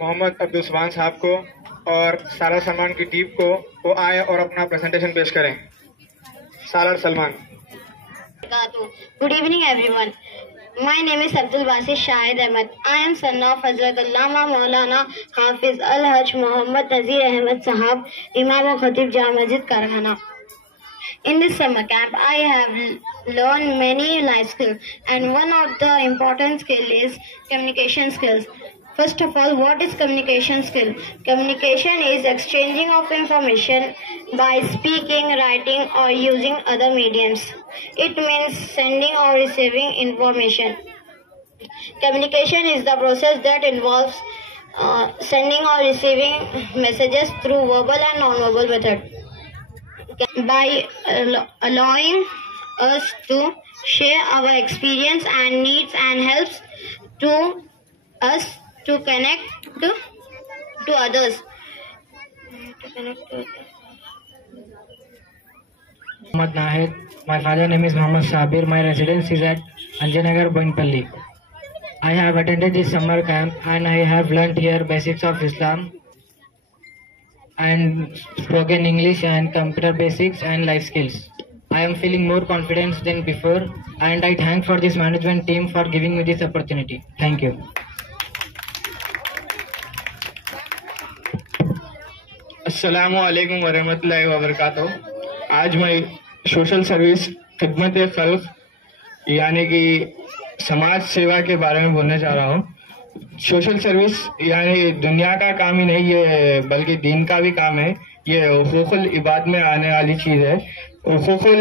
मोहम्मद अब्दुल सुभान साहब को और सालार सलमान की टीम को वो आए और अपना प्रेजेंटेशन पेश करें। सालार Salman. Good evening everyone. My name is Abdul Basit Shahid Ahmed. I am son of Hazrat Allama Maulana Hafiz Al-Hajj Muhammad Nazir Ahmed Sahab, Imam and Khatib Jama Masjid Karkhana. In this summer camp, I have learned many life skills, and one of the important skills is communication skills. First of all, what is communication skill? Communication is exchanging of information by speaking, writing, or using other mediums. It means sending or receiving information. Communication is the process that involves sending or receiving messages through verbal and non-verbal method. By allowing us to share our experience and needs and helps to us to connect to others. Muhammad Nahid. My father name is Muhammad Sabir. My residence is at Anjanagar, Boinpalli. I have attended this summer camp and I have learnt here basics of Islam and spoken English and computer basics and life skills. I am feeling more confident than before and I thank for this management team for giving me this opportunity. Thank you. अस्सलामु अलैकुम वरहमतुल्लाहि वबरकातुहू। आज मैं social service खिदमत खल्क यानी कि समाज सेवा के बारे में बोलने जा रहा हूँ। सोशल सर्विस यानी दुनिया का काम ही नहीं है बल्कि दीन का भी काम है। ये हुकूकुल इबाद में आने वाली चीज़ है। हुकूकुल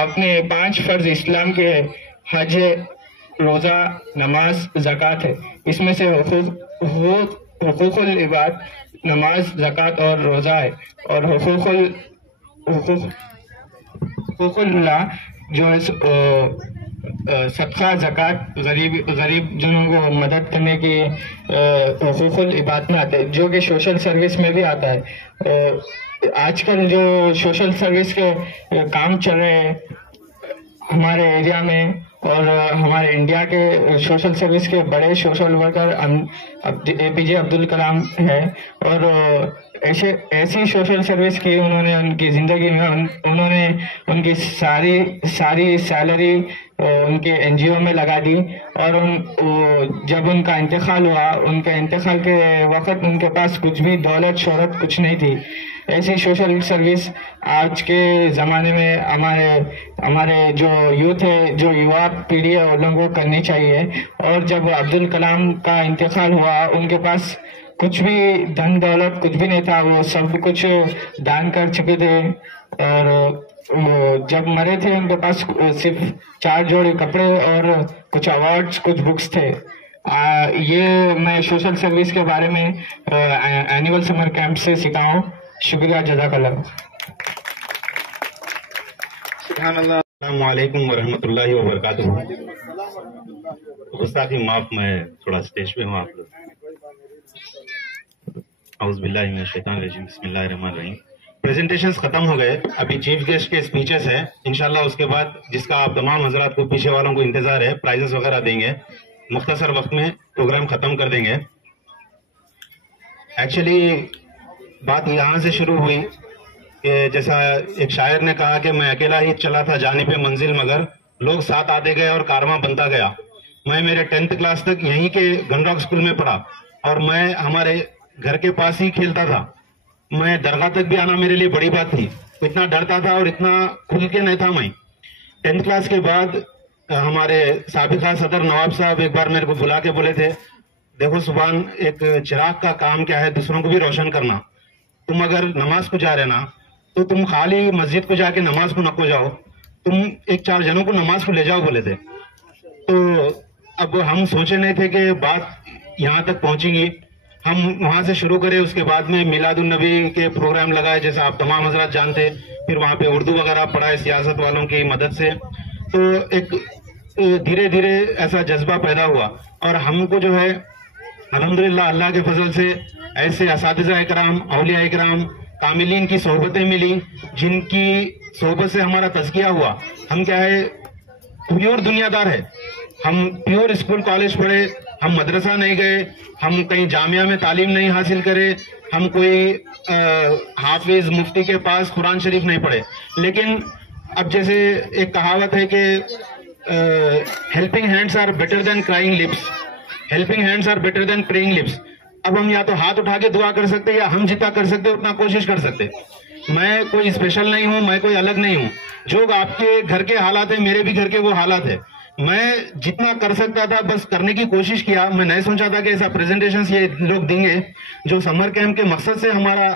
अपने 5 फर्ज इस्लाम के हज, रोज़ा, नमाज, ज़कात है। इसमें से हुकूकुल इबाद नमाज, ज़कात और रोज़ा है। और हुकूकुल्लाह जो है सदका, ज़कात, गरीब जनों को मदद करने की हुकूकुल इबाद में आते हैं, जो कि सोशल सर्विस में भी आता है। आजकल जो सोशल सर्विस के काम चल रहे हैं हमारे एरिया में और हमारे इंडिया के सोशल सर्विस के बड़े social worker APJ Abdul Kalam है। और ऐसी सोशल सर्विस की उन्होंने उनकी ज़िंदगी में उन्होंने उनकी सारी सैलरी उनके NGO में लगा दी। और जब उनका इंतकाल हुआ, उनके इंतकाल के वक़्त उनके पास कुछ भी दौलत शोहरत कुछ नहीं थी। ऐसी सोशल सर्विस आज के ज़माने में हमारे जो यूथ है, जो युवा पीढ़ी है, उन लोगों को करनी चाहिए। और जब अब्दुल कलाम का इंतकाल हुआ, उनके पास कुछ भी धन दौलत कुछ भी नहीं था, वो सब कुछ दान कर चुके थे। और जब मरे थे उनके पास सिर्फ 4 जोड़ी कपड़े और कुछ अवार्ड्स, कुछ बुक्स थे। ये मैं सोशल सर्विस के बारे में एनुअल समर कैंप से सीखा हूँ। शुक्रिया, जज़ाकल्लाह। अस्सलामु अलैकुम वरहमतुल्लाहि वबरकातुहू। गुस्ताखी माफ, मैं थोड़ा स्टेज पे हूँ। आप औज़ु बिल्लाहि मिनश शैतानिर रजीम, बिस्मिल्लाहिर रहमानिर रहीम। प्रेजेंटेशंस खत्म हो गए, अभी चीफ गेस्ट के स्पीचेस हैं। इंशाल्लाह उसके बाद जिसका आप तमाम हजरात को, पीछे वालों को इंतजार है, प्राइजेस वगैरह देंगे। मुख्तसर वक्त में प्रोग्राम खत्म कर देंगे। एक्चुअली बात यहाँ से शुरू हुई कि जैसा एक शायर ने कहा कि मैं अकेला ही चला था जाने पे मंजिल, मगर लोग साथ आते गए और कारवां बनता गया। मैं मेरे 10th क्लास तक यहीं के गनरॉक स्कूल में पढ़ा और मैं हमारे घर के पास ही खेलता था। मैं दरगाह तक भी आना मेरे लिए बड़ी बात थी। इतना डरता था और इतना खुल के नहीं था मैं। 10th क्लास के बाद हमारे साबिका सदर नवाब साहब एक बार मेरे को बुला के बोले थे, देखो सुभान, एक चिराग का काम क्या है, दूसरों को भी रोशन करना। तुम अगर नमाज को जा रहे ना तो तुम खाली मस्जिद को जाके नमाज को नको जाओ, तुम 1-4 जनों को नमाज को ले जाओ बोले थे। तो अब हम सोचे नहीं थे कि बात यहाँ तक पहुंचेगी। हम वहां से शुरू करें, उसके बाद में मिलादुन नबी के प्रोग्राम लगाए, जैसा आप तमाम हजरात जानते। फिर वहां पे उर्दू वगैरह पढ़ाए सियासत वालों की मदद से। तो एक धीरे धीरे ऐसा जज्बा पैदा हुआ और हमको जो है अल्हम्दुलिल्लाह अल्लाह के फजल से ऐसे असातिज़ा इकराम, औलिया इकराम, कामिलीन की सोहबतें मिली, जिनकी सोहबत से हमारा तज़किया हुआ। हम क्या है, प्योर दुनियादार है। हम प्योर स्कूल कॉलेज पढ़े, हम मदरसा नहीं गए, हम कहीं जामिया में तालीम नहीं हासिल करे, हम कोई हाफिज मुफ्ती के पास कुरान शरीफ नहीं पढ़े, लेकिन अब जैसे एक कहावत है कि helping hands are better than crying lips, helping hands are better than praying lips. अब हम या तो हाथ उठा के दुआ कर सकते हैं या हम जितना कर सकते उतना कोशिश कर सकते। मैं कोई स्पेशल नहीं हूं, मैं कोई अलग नहीं हूं। जो आपके घर के हालात है मेरे भी घर के वो हालात है। मैं जितना कर सकता था बस करने की कोशिश किया। मैं नहीं सोचा था कि ऐसा प्रेजेंटेशन ये लोग देंगे। जो समर कैंप के मकसद से हमारा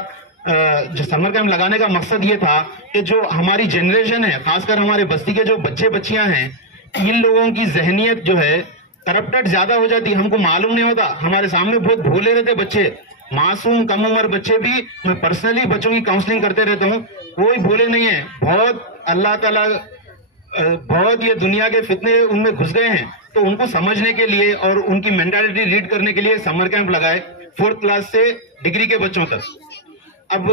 जो समर कैंप लगाने का मकसद ये था कि जो हमारी जनरेशन है, खासकर हमारे बस्ती के जो बच्चे बच्चियां हैं, इन लोगों की जहनियत जो है करप्टेड ज्यादा हो जाती। हमको मालूम नहीं होता, हमारे सामने बहुत भोले रहते बच्चे, मासूम कम उम्र बच्चे भी। मैं पर्सनली बच्चों की काउंसलिंग करते रहता हूँ, कोई भोले नहीं है। बहुत अल्लाह ताला बहुत ये दुनिया के फितने उनमें घुस गए हैं, तो उनको समझने के लिए और उनकी मेंटालिटी रीड करने के लिए समर कैंप लगाए 4th क्लास से डिग्री के बच्चों तक। अब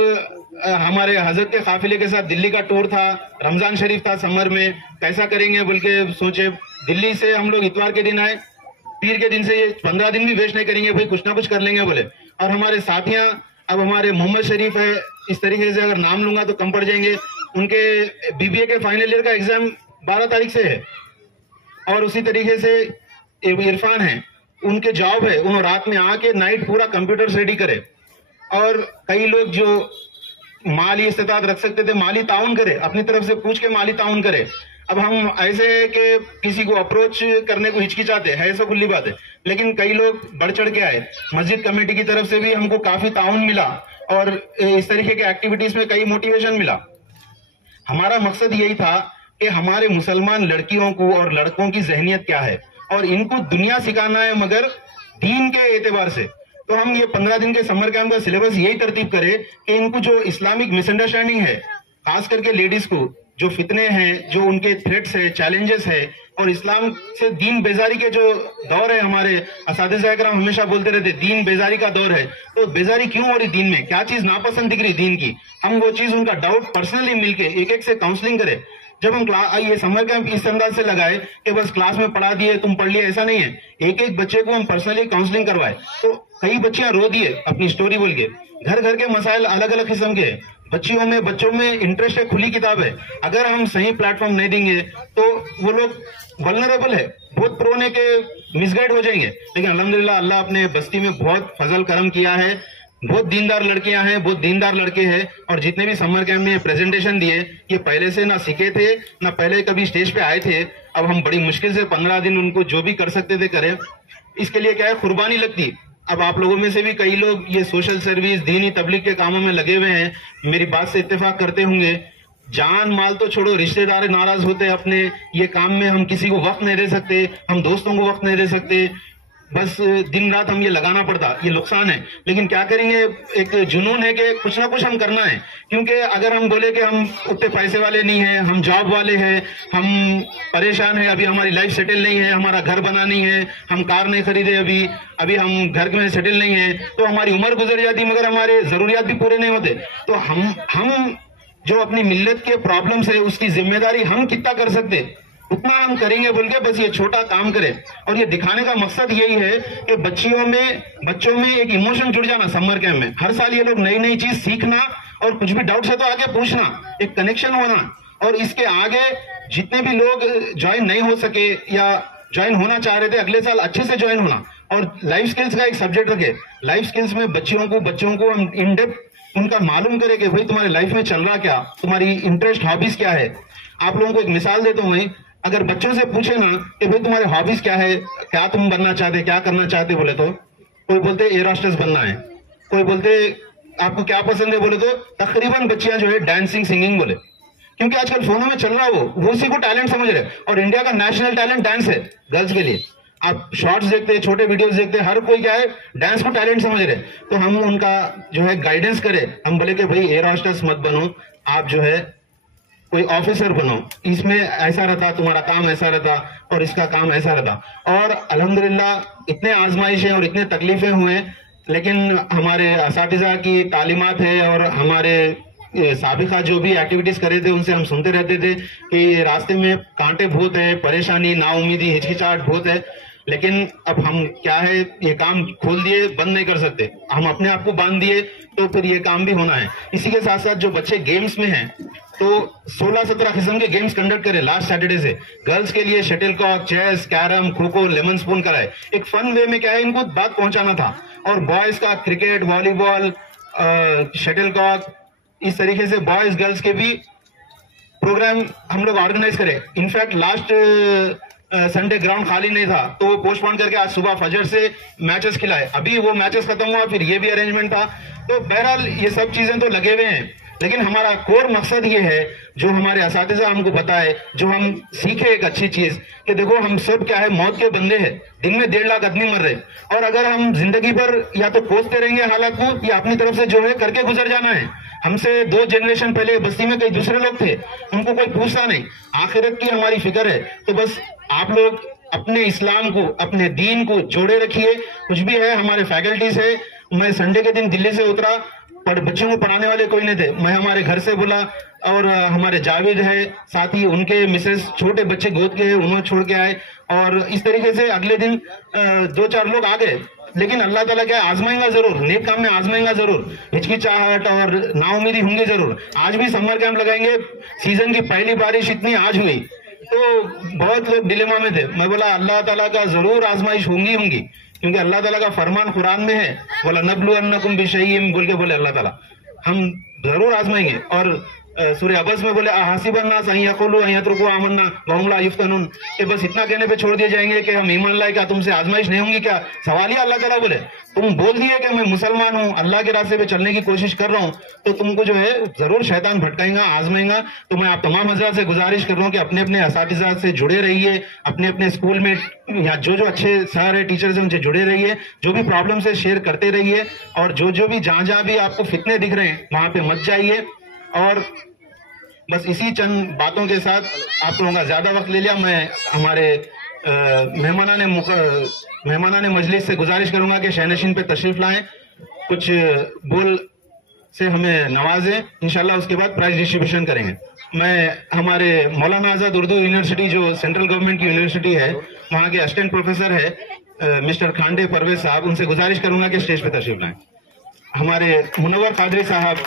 हमारे हजरत के काफिले के साथ दिल्ली का टूर था, रमजान शरीफ था समर में, कैसा करेंगे बोल के सोचे। दिल्ली से हम लोग इतवार के दिन आए, पीर के दिन से ये 15 दिन भी वेस्ट नहीं करेंगे भाई, कुछ ना कुछ कर लेंगे बोले। और हमारे साथियां, अब हमारे मोहम्मद शरीफ है, इस तरीके से अगर नाम लूंगा तो कम पड़ जाएंगे, उनके बीबीए के फाइनल ईयर का एग्जाम 12 तारीख से है। और उसी तरीके से इरफान है, उनके जॉब है, उन्होंने रात में आके नाइट पूरा कंप्यूटर रेडी करे। और कई लोग जो माली इस्तेताद रख सकते थे, माली ताउन करे, अपनी तरफ से पूछ के माली ताउन करे। अब हम ऐसे है कि किसी को अप्रोच करने को हिचकिचाते है, ऐसा खुली बात है, लेकिन कई लोग बढ़ चढ़ के आए। मस्जिद कमेटी की तरफ से भी हमको काफी ताउन मिला और इस तरीके के एक्टिविटीज में कई मोटिवेशन मिला। हमारा मकसद यही था कि हमारे मुसलमान लड़कियों को और लड़कों की जहनियत क्या है और इनको दुनिया सिखाना है, मगर दीन के एतबार से। तो हम ये 15 दिन के समर कैंप का सिलेबस यही तरतीब करें कि इनको जो इस्लामिक मिसअंडरस्टैंडिंग है, खास करके लेडीज को जो फितने हैं, जो उनके थ्रेट्स है, चैलेंजेस है, और इस्लाम से दीन बेजारी के जो दौर है, हमारे असातिज़ा इकराम हमेशा बोलते रहते दीन बेजारी का दौर है। तो बेजारी क्यों हो रही दीन में, क्या चीज नापसंद दिख रही दीन की, हम वो चीज उनका डाउट पर्सनली मिलके एक एक से काउंसलिंग करें। जब हम ये समर कैंप इस अंदाज से लगाए कि बस क्लास में पढ़ा दिए, तुम पढ़ लिया, ऐसा नहीं है। एक एक बच्चे को हम पर्सनली काउंसलिंग करवाए। तो कई बच्चियां रो दिए अपनी स्टोरी बोल के। घर घर के मसाइल अलग अलग किस्म के हैं, बच्चों में इंटरेस्ट है, खुली किताब है। अगर हम सही प्लेटफॉर्म नहीं देंगे तो वो लोग वल्नरेबल है, बहुत प्रोन है कि मिसगाइड हो जाएंगे। लेकिन अल्हम्दुलिल्लाह अल्लाह अपने बस्ती में बहुत फजल करम किया है, बहुत दीनदार लड़कियां हैं, बहुत दीनदार लड़के हैं। और जितने भी समर कैंप में प्रेजेंटेशन दिए, ये पहले से ना सीखे थे, ना पहले कभी स्टेज पे आए थे। अब हम बड़ी मुश्किल से 15 दिन उनको जो भी कर सकते थे करें। इसके लिए क्या है, कुर्बानी लगती। अब आप लोगों में से भी कई लोग ये सोशल सर्विस, दीनी तबलीग के कामों में लगे हुए हैं, मेरी बात से इत्तेफाक करते होंगे। जान माल तो छोड़ो, रिश्तेदार नाराज होते हैं अपने ये काम में, हम किसी को वक्त नहीं दे सकते, हम दोस्तों को वक्त नहीं दे सकते, बस दिन रात हम ये लगाना पड़ता, ये नुकसान है। लेकिन क्या करेंगे, एक जुनून है कि कुछ ना कुछ हम करना है। क्योंकि अगर हम बोले कि हम उतने पैसे वाले नहीं हैं, हम जॉब वाले हैं, हम परेशान हैं, अभी हमारी लाइफ सेटल नहीं है, हमारा घर बना नहीं है, हम कार नहीं खरीदे, अभी हम घर में सेटल नहीं है, तो हमारी उम्र गुजर जाती मगर हमारे जरूरियात भी पूरे नहीं होते। तो हम जो अपनी मिल्लत के प्रॉब्लम्स है उसकी जिम्मेदारी हम कितना कर सकते उतना हम करेंगे बोल के बस ये छोटा काम करें। और ये दिखाने का मकसद यही है कि बच्चों में एक इमोशन जुड़ जाना। समर कैंप में हर साल ये लोग नई नई चीज सीखना और कुछ भी डाउट है तो आगे पूछना, एक कनेक्शन होना। और इसके आगे जितने भी लोग ज्वाइन नहीं हो सके या ज्वाइन होना चाह रहे थे, अगले साल अच्छे से ज्वाइन होना। और लाइफ स्किल्स का एक सब्जेक्ट रखे। लाइफ स्किल्स में बच्चों को हम इन डेप्थ उनका मालूम करें कि भाई तुम्हारी लाइफ में चल रहा क्या, तुम्हारी इंटरेस्ट हॉबीज क्या है। आप लोगों को एक मिसाल देता हूं मैं, अगर बच्चों से पूछे ना कि भाई तुम्हारे हॉबीज क्या है, क्या तुम बनना चाहते, क्या करना चाहते, बोले तो कोई बोलते एयर होस्टेस बनना है, कोई बोलते आपको क्या पसंद है, बोले तो तकरीबन बच्चियां जो है डांसिंग सिंगिंग बोले। क्योंकि आजकल फोनों में चल रहा है वो उसी को टैलेंट समझ रहे। और इंडिया का नेशनल टैलेंट डांस है गर्ल्स के लिए। आप शॉर्ट्स देखते हैं, छोटे वीडियोस देखते हैं, हर कोई क्या है डांस को टैलेंट समझ रहे। तो हम उनका जो है गाइडेंस करें। हम बोले कि भाई एयर होस्टेस मत बनो, आप जो है कोई ऑफिसर बनो, इसमें ऐसा रहता, तुम्हारा काम ऐसा रहता और इसका काम ऐसा रहता। और अल्हम्दुलिल्लाह इतने आजमाइशें और इतने तकलीफें हुए, लेकिन हमारे असातिज़ा की तालीमात है और हमारे साबिका जो भी एक्टिविटीज करे थे उनसे हम सुनते रहते थे कि रास्ते में कांटे बहुत है, परेशानी, नाउमीदी, हिचकिचाहट बहुत है। लेकिन अब हम क्या है, ये काम खोल दिए, बंद नहीं कर सकते, हम अपने आप को बांध दिए तो फिर ये काम भी होना है। इसी के साथ साथ जो बच्चे गेम्स में हैं तो 16-17 किस्म के गेम्स कंडक्ट करे लास्ट सैटरडे से। गर्ल्स के लिए shuttle Kock, chess, carrom, kho kho, lemon spoon कराए। एक फन वे में क्या है, इनको बात पहुंचाना था। और बॉयज का क्रिकेट, वॉलीबॉल, शटल कॉक, इस तरीके से बॉयज गर्ल्स के भी प्रोग्राम हम लोग ऑर्गेनाइज करें। इनफैक्ट लास्ट संडे ग्राउंड खाली नहीं था तो वो पोस्टपोन करके आज सुबह फजर से मैचेस खिलाए। अभी वो मैचेस खत्म हुआ, फिर ये भी अरेंजमेंट था। तो बहरहाल ये सब चीजें तो लगे हुए हैं, लेकिन हमारा कोर मकसद ये है, जो हमारे असातिज़ा हमको बताए, जो हम सीखे एक अच्छी चीज कि देखो हम सब क्या है, मौत के बंदे हैं। दिन में 1.5 लाख आदमी मर रहे, और अगर हम जिंदगी भर या तो कोसते रहेंगे हालात को, या अपनी तरफ से जो है करके गुजर जाना है। हमसे 2 जनरेशन पहले बस्ती में कई दूसरे लोग थे, उनको कोई पूछता नहीं। आखिरत की हमारी फिक्र है। तो बस आप लोग अपने इस्लाम को, अपने दीन को जोड़े रखिए। कुछ भी है, हमारे फैकल्टीज है। मैं संडे के दिन दिल्ली से उतरा, पर बच्चों को पढ़ाने वाले कोई नहीं थे। मैं हमारे घर से बोला, और हमारे जावेद है साथ ही, उनके मिसेस छोटे बच्चे गोद के हैं, उन्होंने छोड़ के आए। और इस तरीके से अगले दिन 2-4 लोग आ गए। लेकिन अल्लाह ताला क्या आजमाएंगा जरूर, नेक काम में आजमाएंगा जरूर, हिचकिचाहट और नाउमीदी होंगी जरूर। आज भी समर कैंप लगाएंगे, सीजन की पहली बारिश इतनी आज हुई तो बहुत लोग डिलेमा में थे। मैं बोला अल्लाह ताला का जरूर आजमाइश होंगी, क्योंकि अल्लाह ताला का फरमान कुरान में है, बोला नबलुअन्नकुम बिशैइन बोल के बोले अल्लाह ताला, हम जरूर आजमाएंगे। और सूर्य अबस में बोले अहासिबन्नास अन यक़ूलू अन यत्रुकू आमन्ना वहुम ला युफ्तनून, कि बस इतना कहने पे छोड़ दिए जाएंगे कि हम ईमान लाए, क्या तुमसे आजमाइश नहीं होंगी क्या? सवाल ही अल्लाह ताला बोले, तुम बोल दिए कि मैं मुसलमान हूँ, अल्लाह के रास्ते पे चलने की कोशिश कर रहा हूँ, तो तुमको जो है जरूर शैतान भटकाएगा, आजमाएगा। तो मैं आप तमाम हज़रात से गुजारिश कर रहा हूँ कि अपने अपने असातिज़ा से जुड़े रहिए, अपने अपने स्कूल में या जो अच्छे सर है, टीचर्स हैं, उनसे जुड़े रहिए, जो भी प्रॉब्लम है शेयर करते रहिए, और जो भी जहाँ भी आपको फितने दिख रहे हैं वहां पे मत जाइए। और बस इसी चंद बातों के साथ आप लोगों का ज्यादा वक्त ले लिया। मैं हमारे मेहमानाने मजलिस से गुजारिश करूंगा कि शहनशीन पे तशरीफ लाएं, कुछ बोल से हमें नवाजें, इंशाल्लाह उसके बाद प्राइज डिस्ट्रीब्यूशन करेंगे। मैं हमारे मौलाना आजाद उर्दू यूनिवर्सिटी जो सेंट्रल गवर्नमेंट की यूनिवर्सिटी है, वहाँ के असिस्टेंट प्रोफेसर है मिस्टर खांडे परवेज साहब, उनसे गुजारिश करूंगा कि स्टेज पे तशरीफ लाएं। हमारे मुनव्वर कादरी साहब